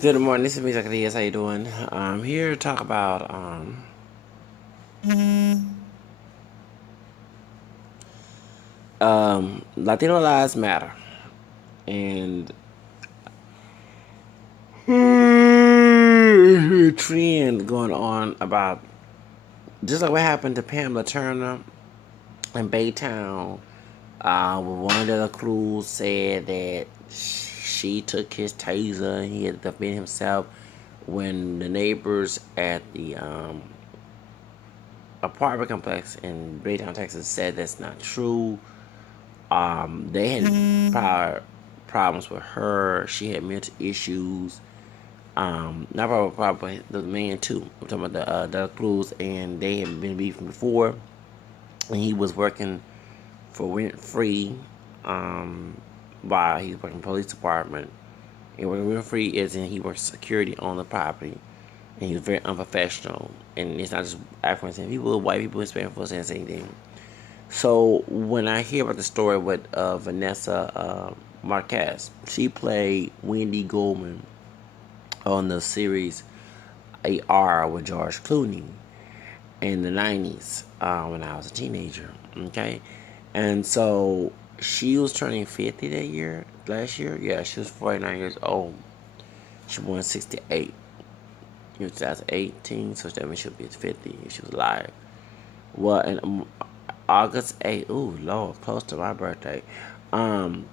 Good morning, this is me, Zacchaeus. How you doing? I'm here to talk about Latino Lives Matter and trend going on about just like what happened to Pamela Turner in Baytown. One of the crews said that she took his taser and he had to defend himself when the neighbors at the apartment complex in Baytown, Texas said that's not true. They had prior problems with her. She had mental issues. Not probably the man too. I'm talking about the Cruz, and they had been beefing before. And he was working for rent free, while he was working in the police department. And working rent free is in he works security on the property, and he was very unprofessional. And it's not just African people, white people, Hispanic folks saying the same thing. So when I hear about the story with Vanessa Marquez, she played Wendy Goldman on the series AR with George Clooney in the 90s when I was a teenager. Okay, and so she was turning 50 that year, last year. Yeah, she was 49 years old. She born 68. It was 2018, so that means she'll be 50 if she was alive. Well, and August 8th. Ooh, Lord, close to my birthday. Um,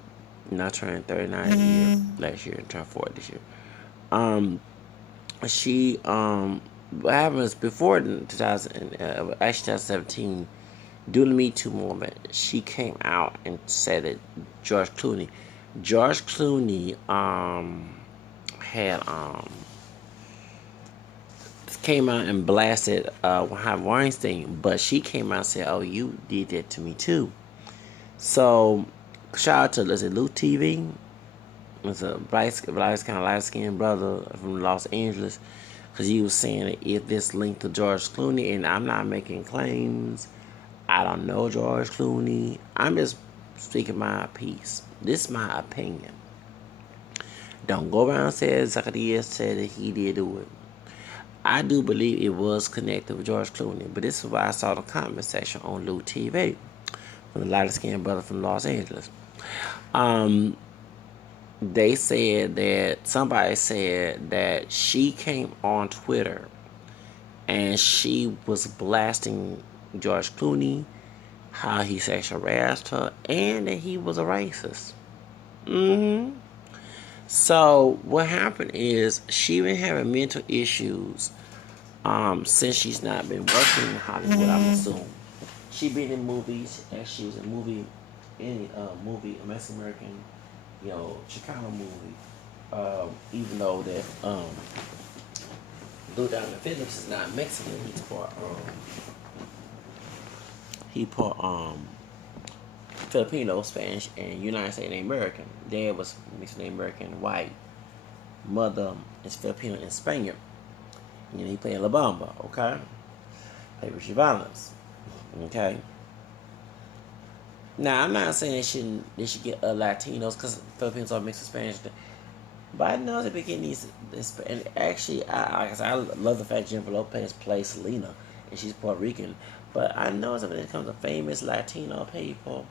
I turned 39 year last year and turned 40 this year. Um, she what happens before 2000 actually 2017 during the Me Too movement, she came out and said that George Clooney, George Clooney had came out and blasted Harvey Weinstein, but she came out and said, "Oh, you did that to me too." So, shout out to, is it Luke TV? It's a kind of light skinned brother from Los Angeles. Because he was saying that if this linked to George Clooney, and I'm not making claims, I don't know George Clooney. I'm just speaking my piece. This is my opinion. Don't go around saying Zacchaeus said that he did do it. I do believe it was connected with George Clooney, but this is why I saw the comment section on Luke TV from the light skinned brother from Los Angeles. Um, they said that somebody said that she came on Twitter and she was blasting George Clooney, how he sexually harassed her, and that he was a racist. hmm So what happened is she been having mental issues since she's not been working in Hollywood. I'm assuming she been in movies, and she was in movie, a Mexican American, Chicano movie. Even though that Blue Diamond Phillips is not Mexican, he part Filipino, Spanish, and United States American. Dad was mixed American, white. Mother is Filipino and Spaniard. And he played La Bamba, okay? Played Richie Valens, okay? Now I'm not saying they should get Latinos because Filipinos are mixed with Spanish, but I know they getting this. And actually, I love the fact Jennifer Lopez plays Selena, and she's Puerto Rican. But I know when it comes to famous Latino people,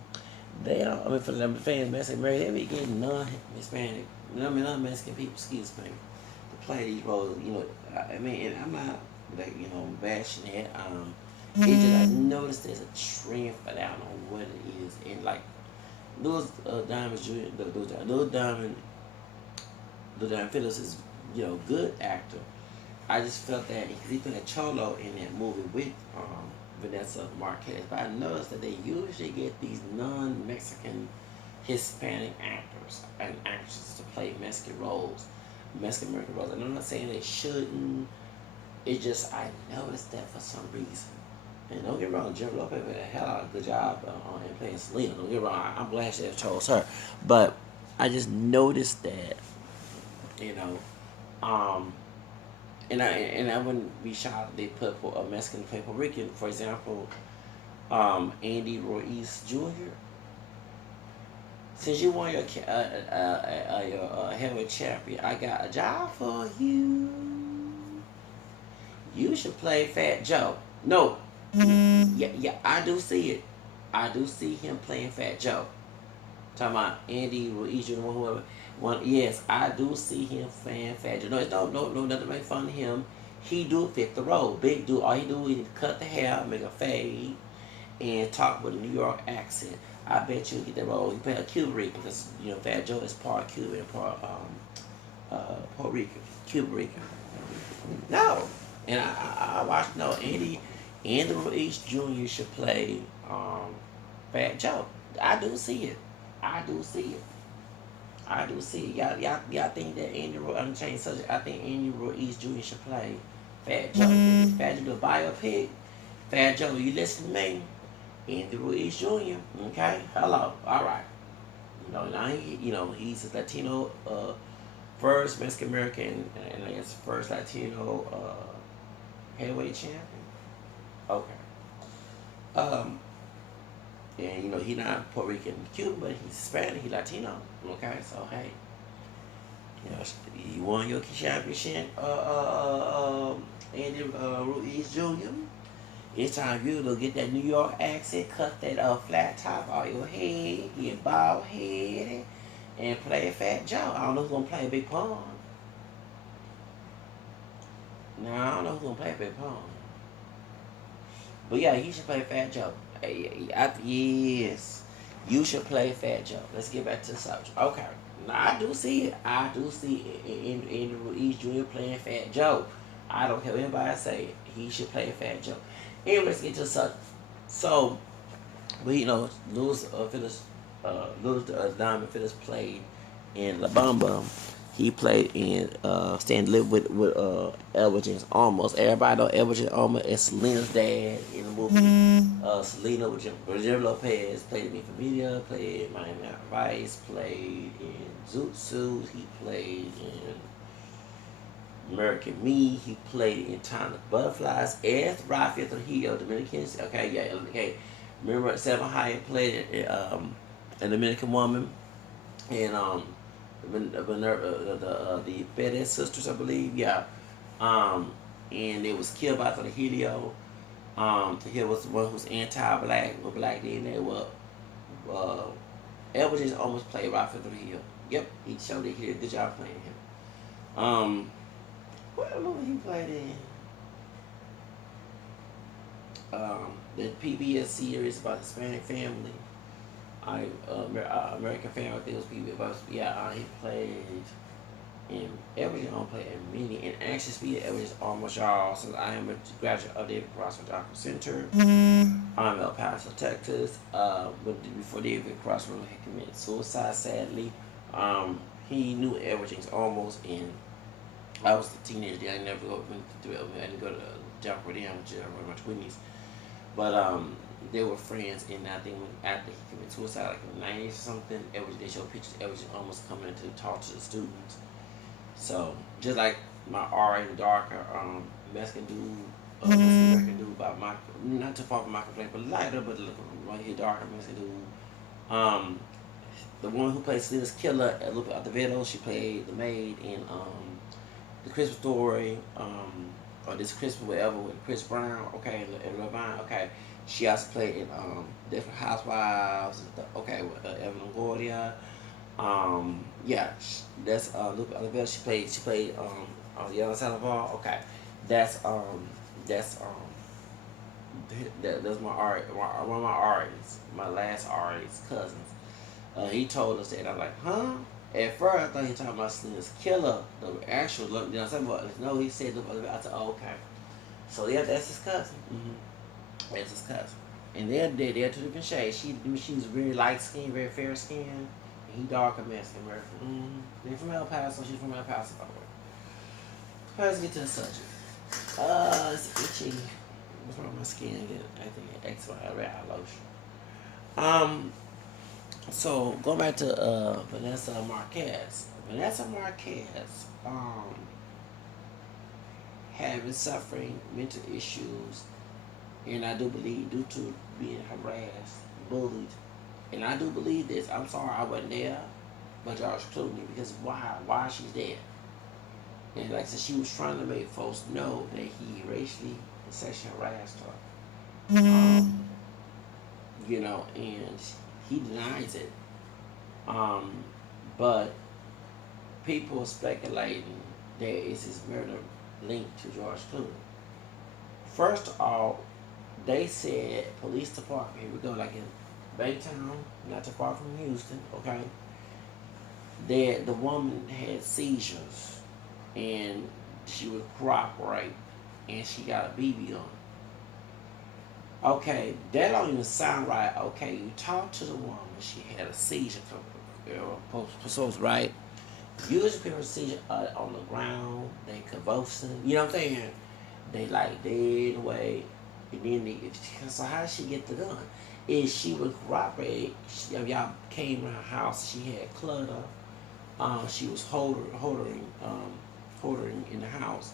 they don't. I mean, for them famous Mexican American, they be getting non-Hispanic, non-Mexican people, excuse me, to play these roles. I mean, and I'm not like bashing it. It just I noticed there's a trend for that. I don't know what it is, and like those Diamonds Jr. Those Diamond Phillips is good actor. I just felt that because he played Cholo in that movie with Vanessa Marquez, but I noticed that they usually get these non-Mexican Hispanic actors and actresses to play Mexican roles, Mexican American roles. And I'm not saying they shouldn't. It's just I noticed that for some reason. And don't get me wrong, Jennifer Lopez did a hell of a good job in playing Selena. Don't get me wrong, I'm glad they chose her. But I just noticed that, you know, um, and I wouldn't be shocked if they put for a Mexican to play Puerto Rican. For example, Andy Ruiz Jr. Since you won your heavyweight champion, I got a job for you. You should play Fat Joe. No, yeah, I do see it. I do see him playing Fat Joe. Talking about Andy Ruiz Jr. Whoever. One, yes, I do see him playing Fat Joe. No, it's no, nothing to make fun of him. He do fit the role. Big dude. All he do is cut the hair, make a fade, and talk with a New York accent. I bet you get that role. He play a Cuban Rican because Fat Joe is part Cuban and part Puerto Rican, Cuban Rican. No, and I watched. No, Andy Ruiz Jr. should play Fat Joe. I do see it. I do see it. I do see it. Y'all think that Andy Ruiz, I'm changing subject. I think Andy Ruiz Jr. should play Fat Joe. Fat Joe, the biopic. Fat Joe, you listen to me? Andy Ruiz Jr. Okay, hello, all right. Now he's a Latino, first Mexican American, and I guess first Latino heavyweight champion. Okay. Um, and he not Puerto Rican, Cuban, but he's Hispanic, he's Latino. Okay, so hey, you won your championship, Andy Ruiz Jr. It's time you to get that New York accent, cut that flat top out your head, get bald headed, and play Fat Joe. I don't know who's gonna play Big Pun. No, I don't know who's gonna play Big Pun. But yeah, he should play Fat Joe. Yes, you should play Fat Joe. Let's get back to the subject. Okay, now I do see it. I do see it in Ruiz Jr. playing Fat Joe. I don't care what anybody say it. He should play Fat Joe. Anyway, let's get to the subject. So, Louis Diamond Phillips played in La Bamba. He played in Stand Live with Edward James Olmos. Everybody know Edward James Olmos as Selena's dad in the movie. Selena with Jennifer Lopez played in Familia, played in Miami Vice, played in Zoot Suit. He played in American Me. He played in Time of Butterflies as Rafael Trujillo, Dominicans. Okay, yeah, okay. Remember, Salma Hayek played a Dominican woman, and the Perez sisters, I believe. Yeah, and they was killed by Trujillo. Trujillo was the one who's anti-black with black DNA. Well, Edward just almost played Rafael Trujillo. Yep, he showed it here. Good job playing him. What movie he played in? The PBS series about Hispanic family. American Family, I think it was PBS. Yeah, he played in everything. I played in many. In action speed, everything's almost y'all. Since I am a graduate of David Cross Medical Center, I'm El Paso, Texas. But before David Cross had committed suicide, sadly, he knew everything's almost in. I was a teenager. I never went to. I didn't go to jump with him, which I my 20s. But they were friends, and I think after he committed suicide, like in the 90s or something, they showed pictures. Everything almost coming in to talk to the students. So just like my R, the darker Mexican dude, Mexican American dude, about my not too far from Michael Blake, but lighter, but right here darker Mexican dude. The woman who played Selena's killer at Lupe Acevedo, she played the maid in The Christmas Story, or This Christmas Whatever with Chris Brown, okay, and Levine, okay. She also played in Different Housewives, okay, with Evan Longoria. Yeah, that's Lupe Acevedo. She played Yellow Salazar. Okay, that's that's my art, one of my artists, my last artist cousins. He told us that, and I'm like, huh? At first, I thought he was talking about Selena's killer, the actual, no, he said, I said, oh, okay. So, yeah, that's his cousin. Mm-hmm. That's his cousin. And they're two different shades. She's very light skinned, very fair skinned, and he darker Mexican American. Mm-hmm. They're from El Paso, she's from El Paso, by the way. Let's get to the subject. It's itchy. What's wrong with my skin? I think eczema, red eye lotion. So going back to Vanessa Marquez. Vanessa Marquez had been suffering mental issues, and I do believe due to being harassed, bullied And I do believe this. I'm sorry I wasn't there, but George Clooney, because why? Why she's there? And like I said, she was trying to make folks know that he racially and sexually harassed her. You know, and he denies it. Um, but people are speculating there is his murder linked to George Clooney. First of all, they said police department, here we go, like in Baytown, not too far from Houston, okay? That the woman had seizures and she would cooperate and she got a BB gun. Okay, that don't even sound right. Okay, you talk to the woman, she had a seizure for right? Usually people seizure on the ground, they convulsing, you know what I'm saying? They like dead away, and then so how did she get the gun? Is she would cooperate? Y'all came around her house, she had clutter. She was holding in the house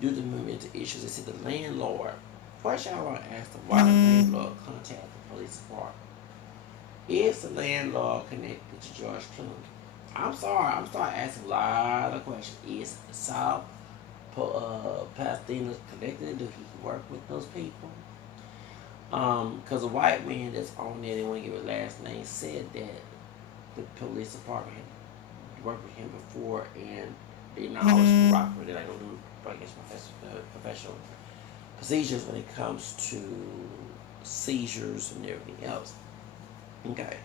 due to mental issues. They said the landlord. First, y'all want to ask them why the landlord contacted the police department. Is the landlord connected to George Clooney? I'm sorry, I'm starting asking a lot of questions. Is South Pasadena connected? Do he work with those people? Because a white man that's on there, they want to give a last name, said that the police department had worked with him before, and they not always cooperate. They like don't do, I guess, professional procedures when it comes to seizures and everything else. Okay,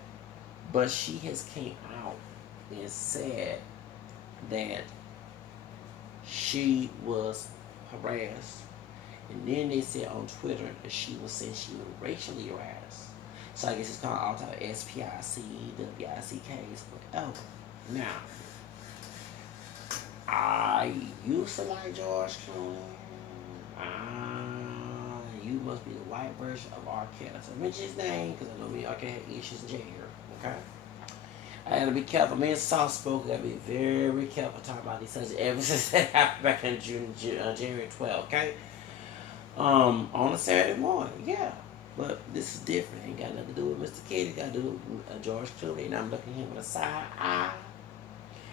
but she has came out and said that she was harassed, and then they said on Twitter that she was saying she was racially harassed. So I guess it's called all type of SPIC, WICKs, whatever. Now, I used to like George Clooney. You must be the white version of R. Kelly. So I mention his name because I know me R. Kelly had issues in jail. Okay? I gotta be careful. Me and soft spoken, gotta be very careful talking about these subjects ever since that happened back in January 12th, okay? On a Saturday morning, yeah. But this is different. Ain't got nothing to do with Mr. Kitty, got to do with George Clooney, and I'm looking at him with a side eye.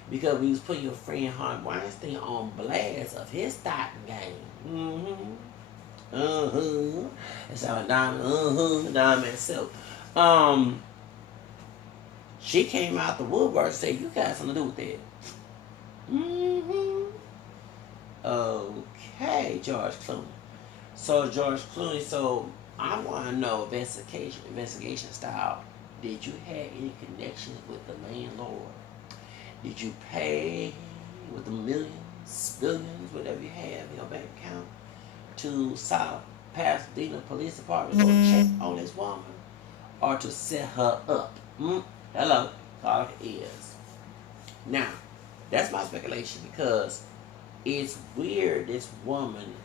Because we was putting your friend Harvey Weinstein on blast of his starting game. That's how Diamond itself. She came out the woodwork and said, you got something to do with that. Okay, George Clooney. So George Clooney, so I want to know investigation style. Did you have any connections with the landlord? Did you pay with the millions, billions, whatever you have in your bank account to South Pasadena Police Department to check on this woman or to set her up? Hello, all it is. Now, that's my speculation because it's weird this woman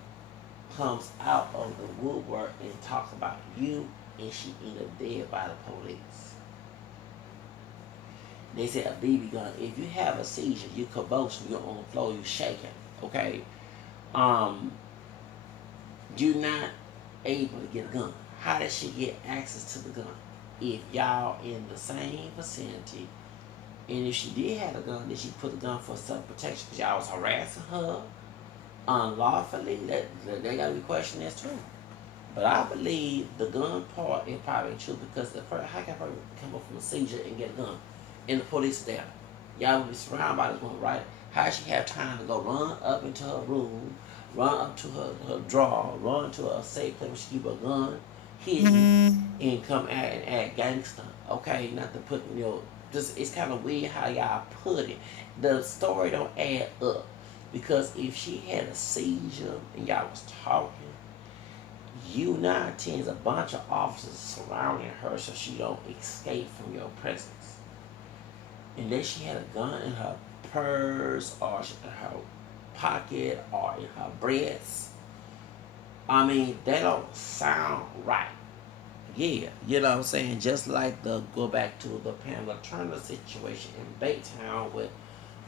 comes out of the woodwork and talks about you and she ended up dead by the police. They said a BB gun. If you have a seizure, you convulsing, you're on the floor, you shaking, okay? You're not able to get a gun. How did she get access to the gun? If y'all in the same vicinity, and if she did have a gun, did she put the gun for self-protection? Because y'all was harassing her unlawfully? They gotta be questioned as too. But I believe the gun part is probably true because how can a person come up from a seizure and get a gun? And the police are there. Y'all will be surrounded by this woman, right? How does she have time to go run up into her room, run up to her drawer, run to a safe place where she keep a gun hidden, and come out and act gangster? Okay, not to put, just it's kind of weird how y'all put it. The story don't add up because if she had a seizure and y'all was talking, you 9 10's a bunch of officers surrounding her so she don't escape from your presence. Unless she had a gun in her purse or in her pocket or in her breast. I mean, that don't sound right. Yeah, you know what I'm saying? Just like go back to the Pamela Turner situation in Baytown with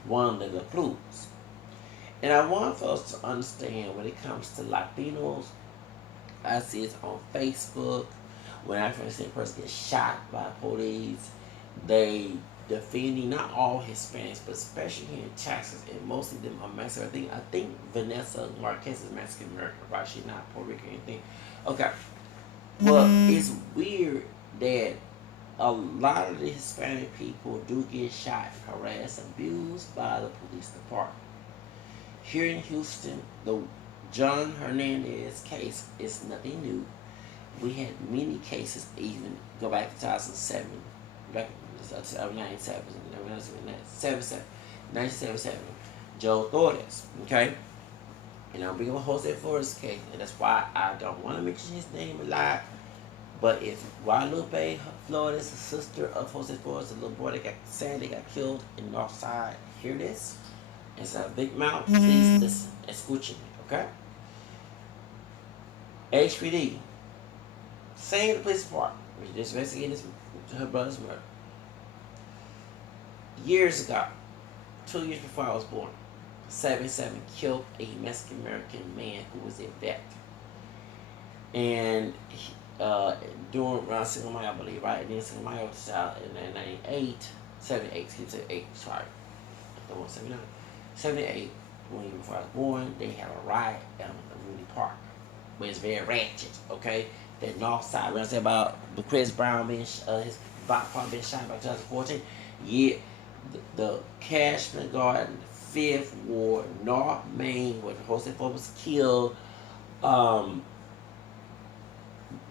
one of the flutes. And I want folks to understand when it comes to Latinos, I see it on Facebook, when an African person gets shot by police, they defending not all Hispanics, but especially here in Texas, and most of them are Mexican. I think Vanessa Marquez is Mexican American, right? She's not Puerto Rican or anything. Okay, well, it's weird that a lot of the Hispanic people do get shot, harassed, abused by the police department. Here in Houston, the John Hernandez case is nothing new. We had many cases, even go back to 2007, back in 1977, Joe Torres, okay? And I'm bringing up Jose Flores case, and that's why I don't want to mention his name a lot. But if Guadalupe Flores, the sister of Jose Flores, the little boy that sadly got killed in Northside, hear this? It's a big mouth. Please listen. Escuchen me, okay? HPD, saying the police department, which is investigating her brother's murder. Years ago, 2 years before I was born, 7-7 killed a Mexican American man who was a vet. And during around Cinco Mayo, I believe, right? And then Cinco Mayo was out in 78, sorry. The 179. 78, 1 year before I was born, they had a riot at Mooney Park. But it's very ratchet, okay? That north side, when I say about the Chris Brown being, his father being shot by 2014, yeah, the Cashman Garden, 5th Ward, North Main, where Jose Flores was killed,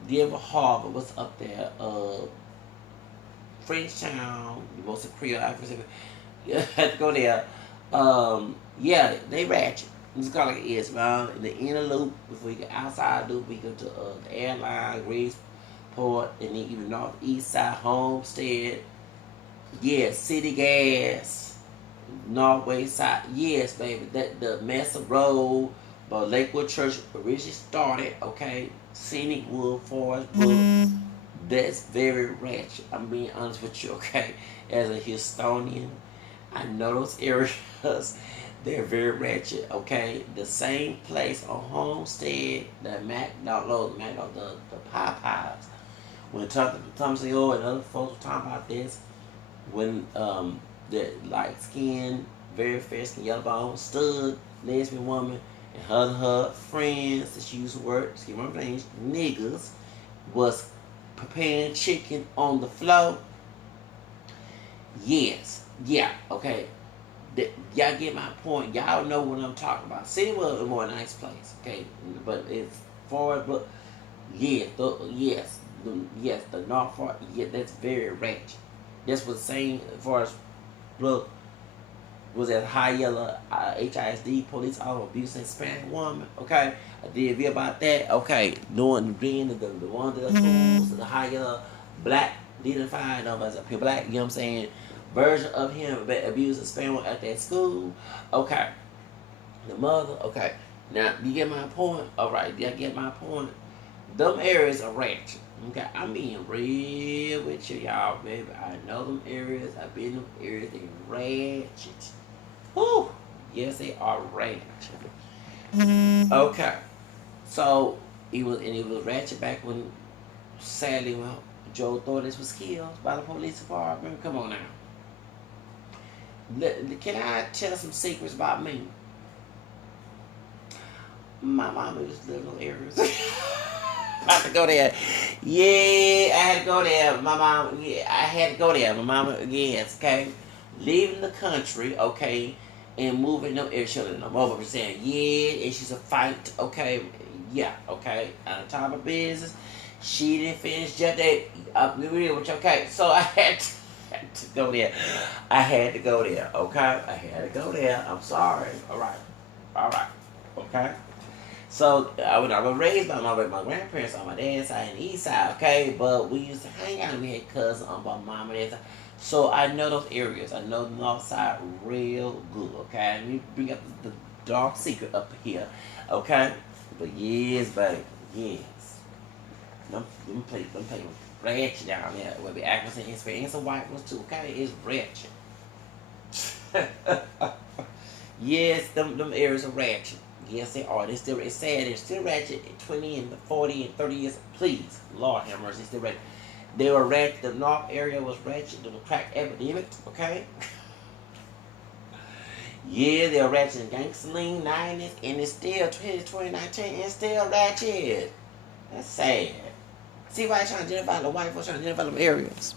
Denver Harbor was up there, Frenchtown, most of Creole Africa, you had to go there. Yeah, they ratchet. It's kind of like it is, man. In the inner loop, before you get outside loop, we go to the airline, Greenseport, and then even northeast side, Homestead. Yeah, City Gas, Northwest side. Yes, baby. That the Mesa Road, but Lakewood Church originally started. Okay, Scenic Wood, Forest Brook. That's very ratchet. I'm being honest with you. Okay, as a Houstonian, I know those areas. They're very ratchet, okay? The same place on Homestead, the Popeyes. When Thompson O and other folks were talking about this, when the light skinned, very fair skinned, yellow bone, stud, lesbian woman, and her friends that she used to work, excuse my English, niggas, was preparing chicken on the floor. Yes, yeah, okay. Y'all get my point. Y'all know what I'm talking about. City was a more nice place, okay? But it's forward, but yeah, yes, the North Fork, yeah, that's very ratchet. That's what saying as far as look was that high yellow HISD police officer abusing a Hispanic woman, okay? I did read about that, okay? Being the one of the schools, the high yellow black identified as a black, you know what I'm saying? Version of him abusing Hispanic at that school. Okay. The mother, okay. Now, you get my point? Alright, you get my point? Them areas are ratchet. Okay, I'm being real with you, y'all, baby. I know them areas. I've been in them areas. They ratchet. Whew. Yes, they are ratchet. Okay. So, it was ratchet back when, sadly, when Joe Torres was killed by the police department. Come on now. Can I tell some secrets about me? My mama used to live in those areas. I had to go there. Yeah, I had to go there. My mom, yeah, I had to go there. My mama, yes, okay. Leaving the country, okay, and moving no air shielding no more. But saying, yeah, and she's a fight, okay, yeah, okay. On top of business, she didn't finish just that. Okay, so I had to go there. I had to go there, okay? I had to go there. I'm sorry. All right. Okay? So, I was raised by my grandparents on my dad's side and the east side, okay? But we used to hang out and we had cousins on my mom and dad's side. So, I know those areas. I know the north side real good, okay? Let me bring up the dark secret up here, okay? But yes, baby. Yes. Them play ratchet down there. Where we accent experience some white ones too, okay? It's ratchet. Yes, them areas are ratchet. Yes, they are. They still. It's sad. They're still ratchet at 20 and 40 and 30 years. Please, Lord have mercy, still ratchet. They were ratchet. The North area was ratchet. The crack epidemic. Okay. Yeah, they're ratchet in gangsterling 90s, and it's still 2019. It's still ratchet. That's sad. See why trying to identify the white folks trying to identify them areas.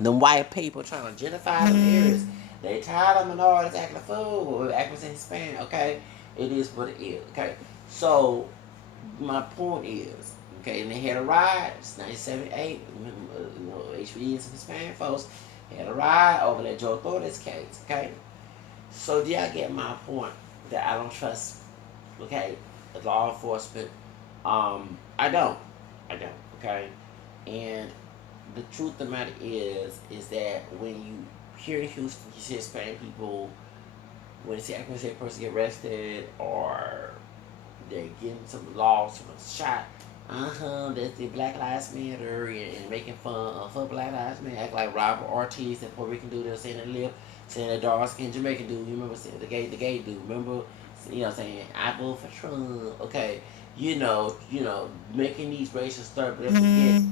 The white people trying to gentrify them areas. They tired of minorities acting a fool, acting Hispanic, okay? It is what it is, okay? So, my point is, okay, and they had a ride, it's 1978, HBD and some Hispanic folks had a ride over that Joe Torres case, okay? So, do y'all get my point that I don't trust, okay, law enforcement? I don't, okay? And the truth of the matter is that when you here in Houston, you see Hispanic people, when you see a person get arrested or they're getting some lost or shot, that's the Black Lives Matter and making fun for Black Lives Matter, act like Robert Ortiz, that Puerto Rican dude that was saying that lip, saying that dark skinned Jamaican dude, you remember saying the gay dude, remember, saying I vote for Trump, okay, making these racial stuff, but they forget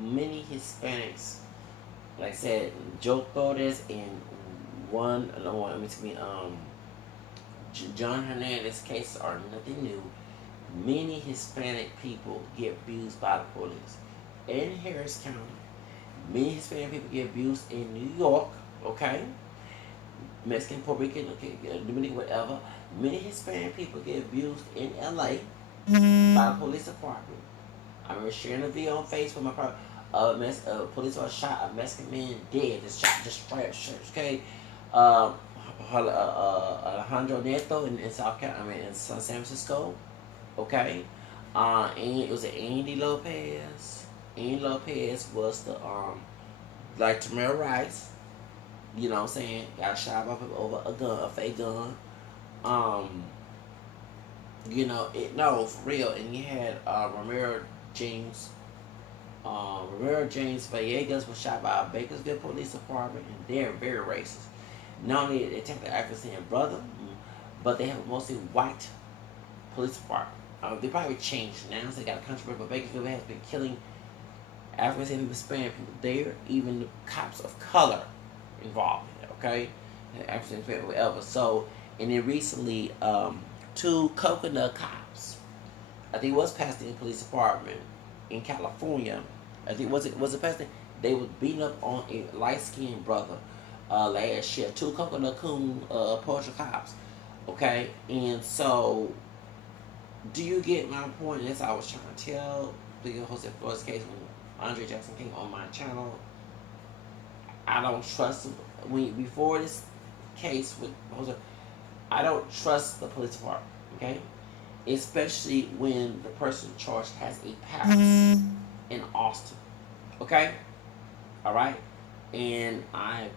many Hispanics, like I said, Joe Torres and John Hernandez cases are nothing new. Many Hispanic people get abused by the police. In Harris County, many Hispanic people get abused in New York, okay? Mexican, Puerto Rican, okay, Dominican, whatever. Many Hispanic people get abused in LA by the police department. I remember sharing a video on Facebook. Police officer shot a Mexican man dead. Just straight up, okay? Alejandro Neto in South Carolina, in San Francisco, okay? And it was Andy Lopez. Andy Lopez was the like Tamir Rice. You know what I'm saying? Got shot up over a fake gun. No, for real. And you had Romero James Villegas was shot by a Bakersville police department, and they're very racist. Not only they take the African brother, but they have a mostly white police department. They probably changed now, so they got a country, but Bakersville has been killing African people, Hispanic people there, even the cops of color involved in it, okay? African people, whatever. So, and then recently, 2 coconut cops, I think it was Pasadena Police Department in California, I think was it Pasadena? They was beating up on a light-skinned brother last year. 2 coconut coon poacher cops, okay? And so, do you get my point? That's what I was trying to tell the Jose Flores case when Andre Jackson came on my channel. I don't trust him. Before this case with Jose, I don't trust the police department, okay? Especially when the person charged has a past in Austin, okay? All right? And I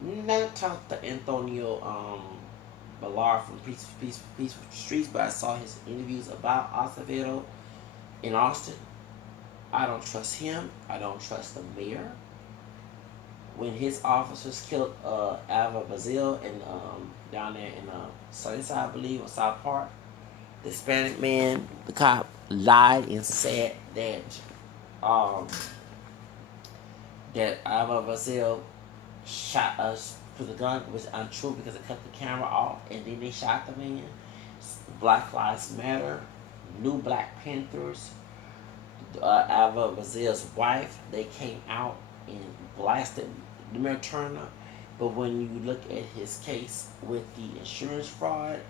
not talked to Antonio Ballard from Peaceful Streets, but I saw his interviews about Acevedo in Austin. I don't trust him. I don't trust the mayor. When his officers killed Alva Bazil and down there in Sunnyside, I believe, or South Park, the Hispanic man, the cop, lied and said that Alva Bazil shot us with the gun, was untrue because they cut the camera off and then they shot the man. Black Lives Matter, New Black Panthers, Alva Bazil's wife, they came out and blasted the Mayor Turner. But when you look at his case with the insurance fraud,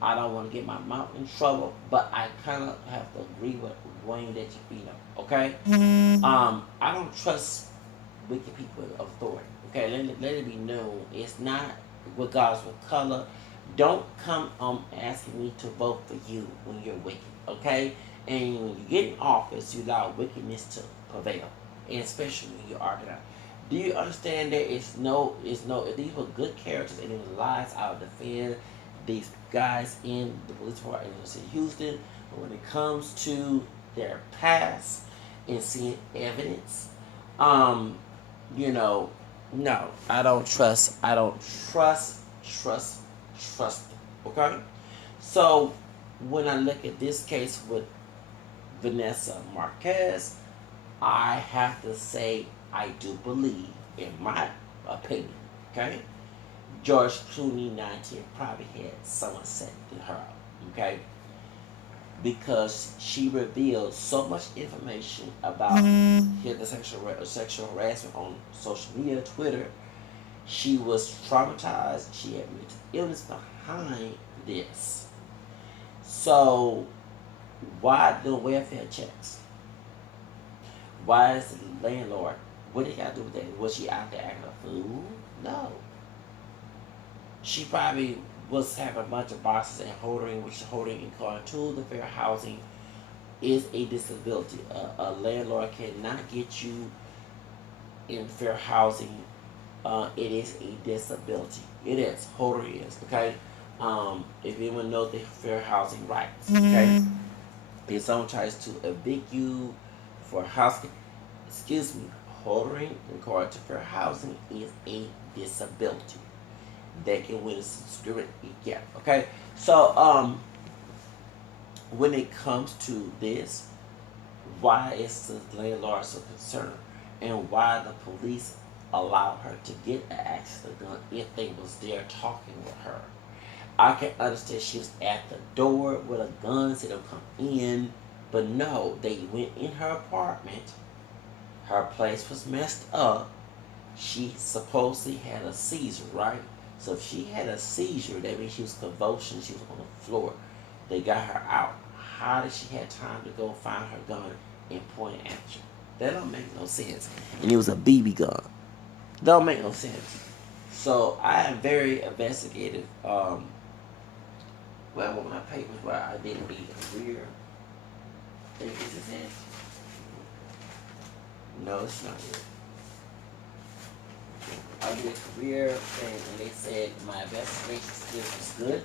I don't want to get my mouth in trouble, but I kind of have to agree with Wayne DeGeorge, okay? I don't trust wicked people of authority, okay? Let it be known. It's not regardless of color. Don't come asking me to vote for you when you're wicked, okay? And when you get in office, you allow wickedness to prevail, and especially when you're arguing out. Do you understand that if these were good characters and it was lies, I would defend these guys in the police department in the city of Houston. But when it comes to their past and seeing evidence, no, I don't trust them, okay? So when I look at this case with Vanessa Marquez, I have to say I do believe, in my opinion, okay, George Clooney 19 probably had someone set her up, okay, because she revealed so much information about the sexual harassment on social media, Twitter. She was traumatized. She had mental illness behind this. So why the welfare checks? Why is the landlord? What did he got to do with that? Was she out there acting a fool? No. She probably was having a bunch of boxes and holding, which is holding in car to the fair housing is a disability. A landlord cannot get you in fair housing. It is a disability. It is. Holder is. Okay. If anyone knows the fair housing rights. Okay. If someone tries to evict you for housing, excuse me, holding in regard to fair housing is a disability. They can win a spirit. Yeah. Okay. So when it comes to this, why is the landlord so concerned, and why the police allowed her to get access to the gun if they was there talking with her? I can understand she was at the door with a gun, said they'll come in, but no, they went in her apartment. Her place was messed up. She supposedly had a seizure, right? So if she had a seizure, that means she was convulsing, she was on the floor. They got her out. How did she have time to go find her gun and point it at you? That don't make no sense. And it was a BB gun. Don't make no sense. So I am very investigative. Well, with my papers where I didn't be a career. Is this it? No, it's not it. I did a career thing, and they said my investigation skills was good.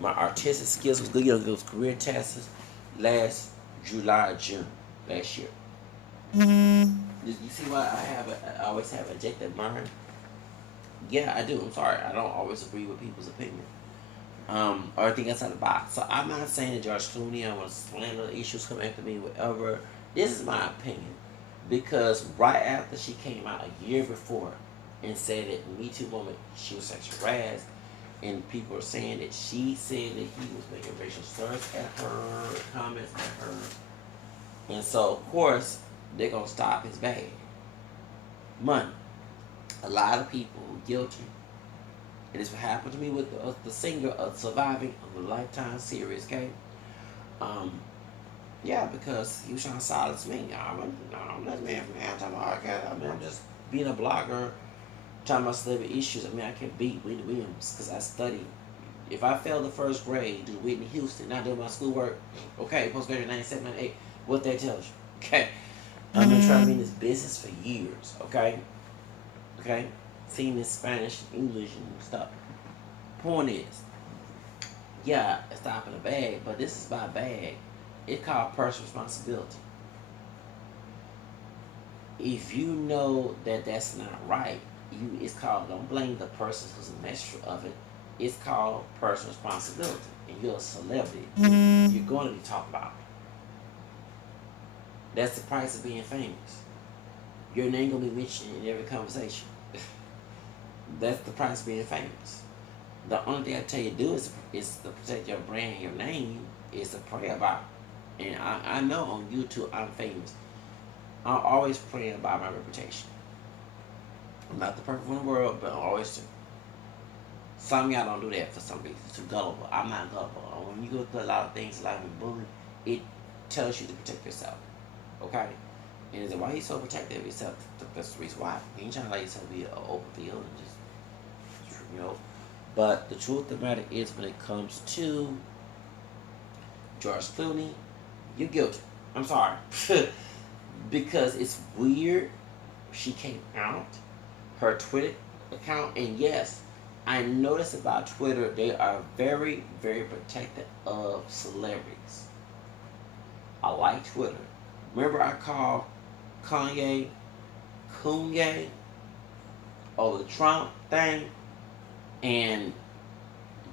My artistic skills was good. You know, those career tests last July, June last year. You see why I always have objective mind? Yeah, I do. I'm sorry. I don't always agree with people's opinion. Or think outside the box. So I'm not saying that George Clooney, I want to slander the issues come after me, whatever. This is my opinion. Because right after she came out a year before and said that Me Too woman, she was sexually harassed, and people are saying that she said that he was making racial slurs at her, comments at her. And so, of course, they're going to stop his bag. Money. A lot of people who are guilty. And this what happened to me with the singer of Surviving of the Lifetime series, okay? Yeah, because he was trying to silence me. I'm not man from anti-podcast. I'm just being a blogger, talking about celebrity issues. I can beat Whitney Williams because I studied. If I failed the first grade, do Whitney Houston, not doing my schoolwork, okay, postgraduate 97, 98, what that tells you, okay? I've been trying to be in this business for years, okay? Okay? Seeing in Spanish, English, and stuff. Point is, yeah, it's stopping a bag, but this is my bag. It's called personal responsibility. If you know that that's not right, it's called, don't blame the person who's a master of it. It's called personal responsibility. And you're a celebrity. You're going to be talked about. That's the price of being famous. Your name going to be mentioned in every conversation. That's the price of being famous. The only thing I tell you to do is to protect your brand and your name, is to pray about it. And I know on YouTube I'm famous. I'm always praying about my reputation. I'm not the perfect one in the world, but I always do. Some of y'all don't do that for some reason. It's too gullible. I'm not gullible. When you go through a lot of things like with bullying, it tells you to protect yourself. Okay? And is it why you so protective of yourself? That's the reason why. You ain't trying to let yourself be an open field and just, you know. But the truth of the matter is, when it comes to George Clooney, you're guilty. I'm sorry. Because it's weird. She came out, her Twitter account, and yes, I noticed about Twitter, they are very, very protective of celebrities. I like Twitter. Remember I called Kanye over the Trump thing, and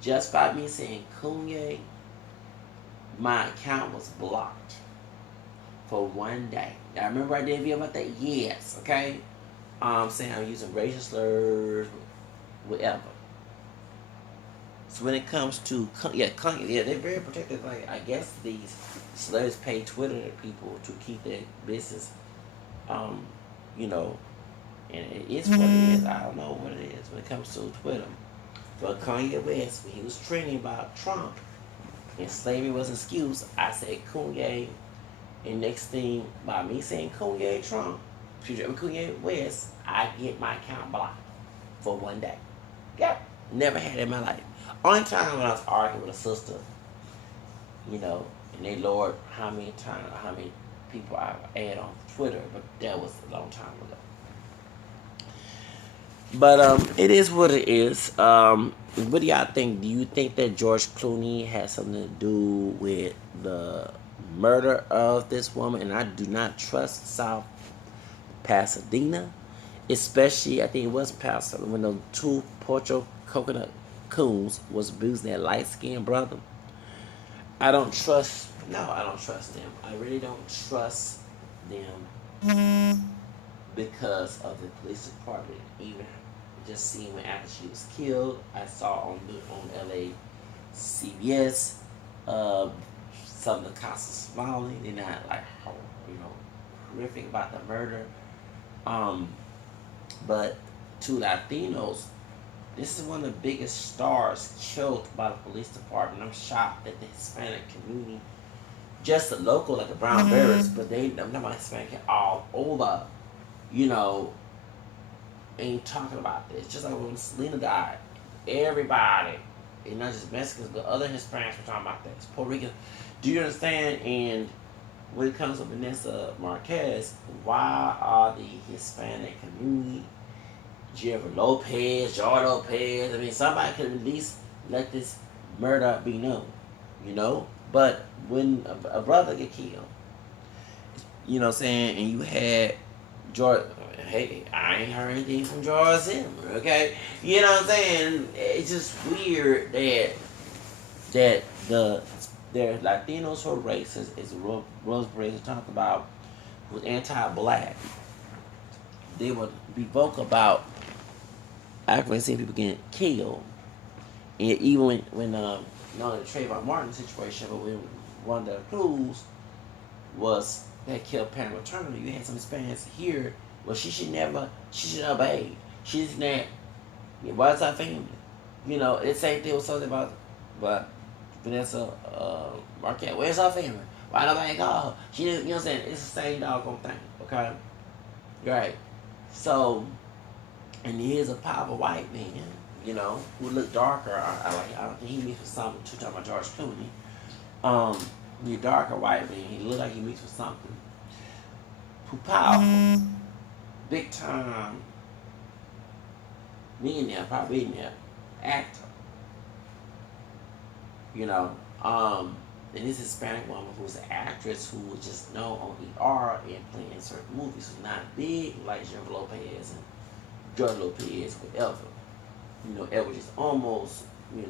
Just by me saying Kanye, my account was blocked for one day. Now, remember I did a video about that? Yes, okay? Saying I'm using racial slurs, whatever. So when it comes to, Kanye, they're very protective. Like, I guess these slurs pay Twitter people to keep their business, you know, and it is what it is. I don't know what it is when it comes to Twitter. But Kanye West, when he was trending about Trump and slavery was an excuse, I said Kanye. And next thing, by me saying Kanye Trump, Kanye West, I get my account blocked for one day. Yep, never had it in my life. Only time when I was arguing with a sister, you know, and they lowered how many people I add on Twitter, but that was a long time ago. But it is what it is. What do y'all think? Do you think that George Clooney has something to do with the murder of this woman? And I do not trust South Pasadena, especially I think it was Pasadena when the two Porcho coconut coons was abusing that light skinned brother. I don't trust. No, I don't trust them. I really don't trust them because of the police department. Even just seeing when after she was killed, I saw on LA CBS some of the cops are smiling. They're not like horrific about the murder. But two Latinos, this is one of the biggest stars killed by the police department. I'm shocked that the Hispanic community, just the local, like the Brown Bears, but I'm not about Hispanic, all over, ain't talking about this. Just like when Selena died, everybody, and not just Mexicans, but other Hispanics were talking about this. Puerto Ricans, do you understand? And when it comes to Vanessa Marquez, why are the Hispanic community, Jennifer Lopez, George Lopez, I mean, somebody could at least let this murder be known, But when a brother get killed, you know what I'm saying, and you had George, hey, I ain't heard anything from George Zimmer, okay? You know what I'm saying? It's just weird that their Latinos who are racist, is Rose Perez talked about, was anti-black. They would be vocal about African seeing people getting killed. And even when not only the Trayvon Martin situation, but when Wanda Cruz was that killed Pamela Turner, you had some Hispanics here. Well, she should obey. She just not. Why is our family? It's same thing with something about Vanessa Marquez. Where's our family? Why nobody call her? She didn't, what I'm saying? It's the same doggone thing, okay? Right. So, and here's a powerful white man, who looked darker. I don't think he mixed with something. Too talking about George Clooney. He's a darker white man. He looked like he mixed with something. Who powerful. Big time millionaire, probably millionaire, actor. And this Hispanic woman who's an actress who was just known on ER and playing in certain movies, who's not big like Jennifer Lopez and George Lopez, whatever. Ever just almost, with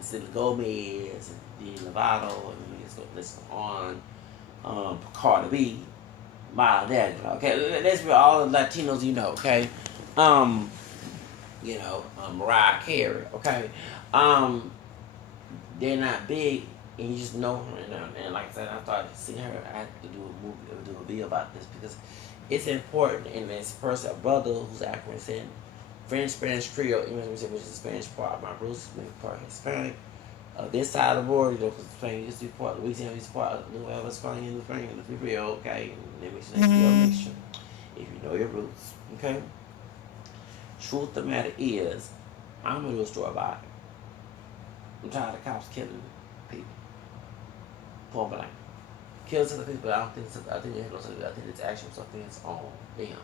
Selena Gomez and Demi Lovato, and let's go on, Cardi B. My dad, okay, let's be all the Latinos, okay, Mariah Carey, okay, they're not big, and you just know her, and like I said, I started seeing her. I had to do a video about this because it's important. And this person, a brother who's African, said French, Spanish, Creole, which is the Spanish part. My brother's part Hispanic. This side of the world, because Spain used to be part of Louisiana, used to be part of Louisiana, Spain, the Creole, okay? And they mix that Creole mixture, if you know your roots, okay? Truth of the matter is, I'm going to do a story about it. I'm tired of cops killing people. Point blank. Kill some people, but I think it's actual offense on them.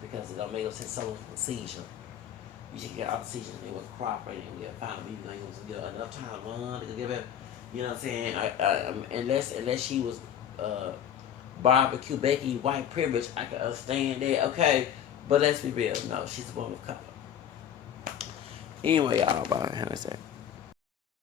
Because it don't make no sense. Someone from a seizure. You should get out the seizure and they was cooperating. We have found people going to get enough time to get back. You know what I'm saying? Unless she was barbecue Becky white privilege, I can understand that. Okay, but let's be real. No, she's a woman of color. Anyway, y'all, bye. Have a second.